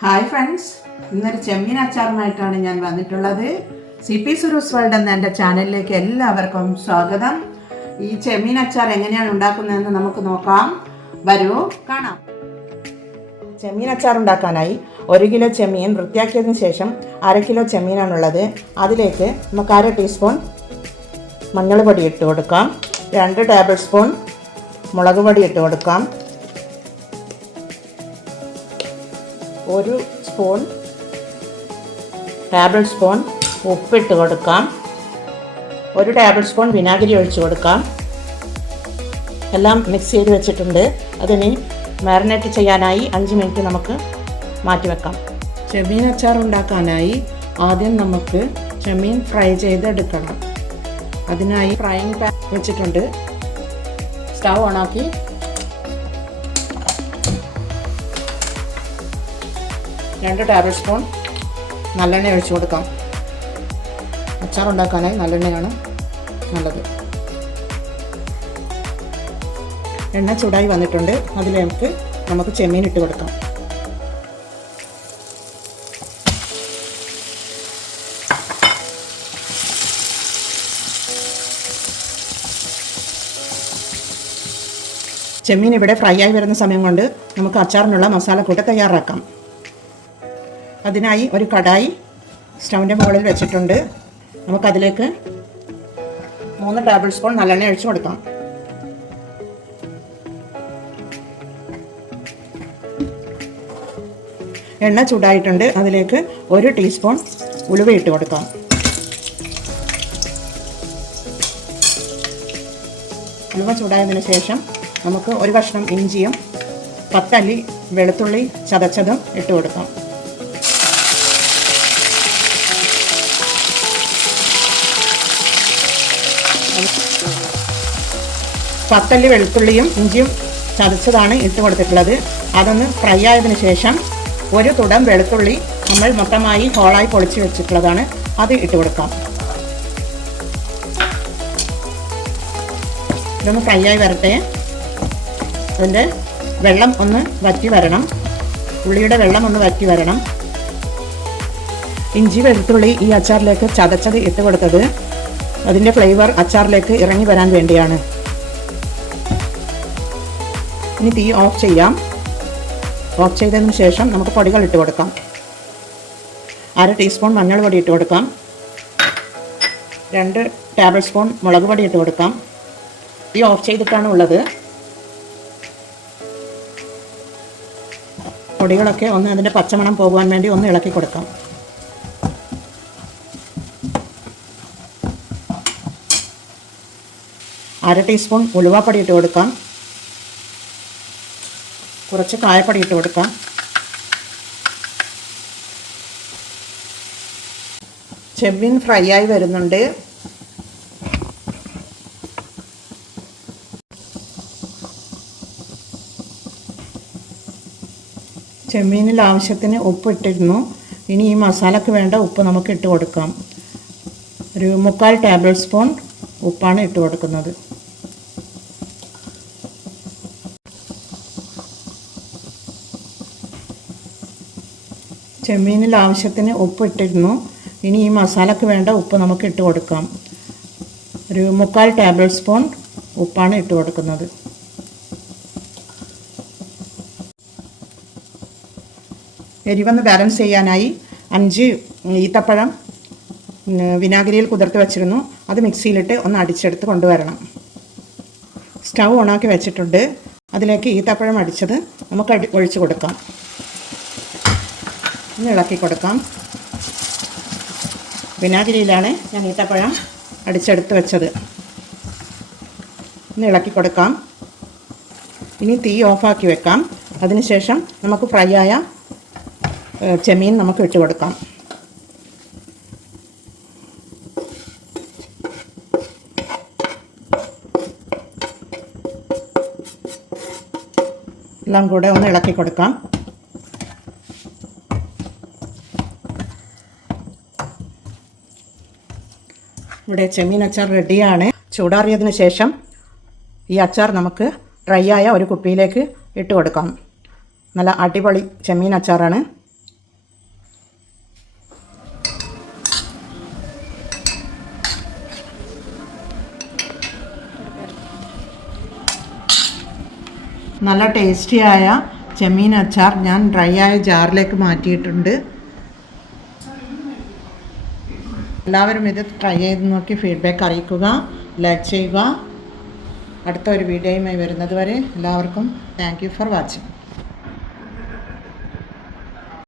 Hi friends ഇന്നൊരു ചെമ്മീൻ അച്ചാറുമായിട്ടാണ് ഞാൻ വന്നിട്ടുള്ളത്. സി പി സുരൂസ് വേൾഡ് എന്ന എന്റെ ചാനലിലേക്ക് എല്ലാവർക്കും സ്വാഗതം. ഈ ചെമ്മീൻ അച്ചാർ എങ്ങനെയാണ് ഉണ്ടാക്കുന്നതെന്ന് നമുക്ക് നോക്കാം. വരൂ കാണാം. ചെമ്മീൻ അച്ചാർ ഉണ്ടാക്കാനായി ഒരു കിലോ ചെമ്മീൻ വൃത്തിയാക്കിയതിന് ശേഷം അര കിലോ ചെമ്മീനാണുള്ളത്. അതിലേക്ക് നമുക്ക് അര ടീസ്പൂൺ മഞ്ഞൾ പൊടി ഇട്ട് കൊടുക്കാം. രണ്ട് ടേബിൾ സ്പൂൺ മുളക് പൊടി ഇട്ട് കൊടുക്കാം. ഒരു സ്പൂൺ ടേബിൾ സ്പൂൺ ഉപ്പിട്ട് കൊടുക്കാം. ഒരു ടേബിൾ സ്പൂൺ വിനാഗിരി ഒഴിച്ച് കൊടുക്കാം. എല്ലാം മിക്സ് ചെയ്ത് വെച്ചിട്ടുണ്ട്. അതിന് മാരിനേറ്റ് ചെയ്യാനായി അഞ്ച് മിനിറ്റ് നമുക്ക് മാറ്റി വെക്കാം. ചെമ്മീൻ അച്ചാർ ഉണ്ടാക്കാനായി ആദ്യം നമുക്ക് ചെമ്മീൻ ഫ്രൈ ചെയ്തെടുക്കണം. അതിനായി ഫ്രൈയിങ് പാൻ വെച്ചിട്ടുണ്ട്. സ്റ്റവ് ഓണാക്കി രണ്ട് ടേബിൾ സ്പൂൺ നല്ലെണ്ണ ഒഴിച്ചു കൊടുക്കാം. അച്ചാർ ഉണ്ടാക്കാനായി നല്ലെണ്ണയാണ് നല്ലത്. എണ്ണ ചൂടായി വന്നിട്ടുണ്ട്. അതിലേക്ക് നമുക്ക് ചെമ്മീൻ ഇട്ട് കൊടുക്കാം. ചെമ്മീൻ ഇവിടെ ഫ്രൈ ആയി വരുന്ന സമയം കൊണ്ട് നമുക്ക് അച്ചാറിനുള്ള മസാല മസാലക്കൂട്ട് തയ്യാറാക്കാം. അതിനായി ഒരു കടായി സ്റ്റൗവിന്റെ മുകളിൽ വെച്ചിട്ടുണ്ട്. നമുക്കതിലേക്ക് മൂന്ന് ടേബിൾ സ്പൂൺ നല്ലെണ്ണ ഒഴിച്ചു കൊടുക്കാം. എണ്ണ ചൂടായിട്ടുണ്ട്. അതിലേക്ക് ഒരു ടീസ്പൂൺ ഉലുവ ഇട്ട് കൊടുക്കാം. ഉലുവ ചൂടായതിനു ശേഷം നമുക്ക് ഒരു കഷ്ണം ഇഞ്ചിയും പത്തല്ലി വെളുത്തുള്ളി ചതച്ചതും ഇട്ട് കൊടുക്കാം. പത്തല്ലി വെളുത്തുള്ളിയും ഇഞ്ചിയും ചതച്ചതാണ് ഇട്ട് കൊടുത്തിട്ടുള്ളത്. അതൊന്ന് ഫ്രൈ ആയതിന് ശേഷം ഒരു തുടം വെളുത്തുള്ളി നമ്മൾ മൊത്തമായി ഹോളായി പൊളിച്ച് വെച്ചിട്ടുള്ളതാണ്. അത് ഇട്ട് കൊടുക്കാം. ഇതൊന്ന് ഫ്രൈ ആയി വരട്ടെ. അതിന്റെ വെള്ളം ഒന്ന് വറ്റി വരണം. ഉള്ളിയുടെ വെള്ളം ഒന്ന് വറ്റി വരണം. ഇഞ്ചി വെളുത്തുള്ളി ഈ അച്ചാറിലേക്ക് ചതച്ചത് ഇട്ട് കൊടുത്തത്. അതിന്റെ ഫ്ലേവർ അച്ചാറിലേക്ക് ഇറങ്ങി വരാൻ വേണ്ടിയാണ്. ഇനി തീ ഓഫ് ചെയ്യാം. ഓഫ് ചെയ്തതിന് ശേഷം നമുക്ക് പൊടികൾ ഇട്ട് കൊടുക്കാം. അര ടീസ്പൂൺ മഞ്ഞൾ പൊടി ഇട്ട് കൊടുക്കാം. രണ്ട് ടേബിൾ സ്പൂൺ മുളക് പൊടി ഇട്ട് കൊടുക്കാം. തീ ഓഫ് ചെയ്തിട്ടാണ് ഉള്ളത്. പൊടികളൊക്കെ ഒന്ന് അതിന്റെ പച്ചമണം പോകുവാൻ വേണ്ടി ഒന്ന് ഇളക്കി കൊടുക്കാം. അര ടീസ്പൂൺ ഉലുവാപ്പൊടി ഇട്ട് കൊടുക്കാം. കുറച്ച് കായപ്പൊടി ഇട്ട് കൊടുക്കാം. ചെമ്മീൻ ഫ്രൈ ആയി വരുന്നുണ്ട്. ചെമ്മീനിൽ ആവശ്യത്തിന് ഉപ്പ് ഇട്ടിരുന്നു. ഇനി ഈ മസാലയ്ക്ക് വേണ്ട ഉപ്പ് നമുക്ക് ഇട്ട് കൊടുക്കാം. ഒരു മുക്കാൽ ടേബിൾ സ്പൂൺ ഉപ്പാണ് ഇട്ട് കൊടുക്കുന്നത്. ചെമ്മീനിൽ ആവശ്യത്തിന് ഉപ്പ് ഇട്ടിരുന്നു ഇനി ഈ മസാലയ്ക്ക് വേണ്ട ഉപ്പ് നമുക്ക് ഇട്ട് കൊടുക്കാം. ഒരു മുക്കാൽ ടേബിൾ സ്പൂൺ ഉപ്പാണ് ഇട്ട് കൊടുക്കുന്നത്. എരിവൊന്ന് ബാലൻസ് ചെയ്യാനായി അഞ്ച് ഈത്തപ്പഴം വിനാഗിരിയിൽ കുതിർത്ത് വെച്ചിരുന്നു. അത് മിക്സിയിലിട്ട് ഒന്ന് അടിച്ചെടുത്ത് കൊണ്ടുവരണം. സ്റ്റൗ ഓണാക്കി വെച്ചിട്ടുണ്ട്. അതിലേക്ക് ഈത്തപ്പഴം അടിച്ചത് നമുക്ക് ഒഴിച്ചു കൊടുക്കാം. ഒന്ന് ഇളക്കി കൊടുക്കാം. വിനാഗിരിയിലാണ് ഞാൻ ഈത്തപ്പഴം അടിച്ചെടുത്ത് വെച്ചത്. ഒന്ന് ഇളക്കി കൊടുക്കാം. ഇനി തീ ഓഫാക്കി വെക്കാം. അതിനുശേഷം നമുക്ക് ഫ്രൈ ആയ ചെമ്മീൻ നമുക്ക് ഇട്ട് കൊടുക്കാം. എല്ലാം കൂടെ ഒന്ന് ഇളക്കി കൊടുക്കാം. ഇവിടെ ചെമ്മീൻ അച്ചാർ റെഡിയാണ്. ചൂടാറിയതിന് ശേഷം ഈ അച്ചാർ നമുക്ക് ഡ്രൈ ആയ ഒരു കുപ്പിയിലേക്ക് ഇട്ട് കൊടുക്കാം. നല്ല അടിപൊളി ചെമ്മീൻ അച്ചാറാണ്. നല്ല ടേസ്റ്റിയായ ചെമ്മീൻ അച്ചാർ ഞാൻ ഡ്രൈ ആയ ജാറിലേക്ക് മാറ്റിയിട്ടുണ്ട്. എല്ലാവരും ഇത് ട്രൈ ചെയ്ത് നോക്കി ഫീഡ്ബാക്ക് അറിയിക്കുക ലൈക്ക് ചെയ്യുക. അടുത്ത ഒരു വീഡിയോയുമായി വരുന്നത് വരെ എല്ലാവർക്കും താങ്ക് യു ഫോർ വാച്ചിങ്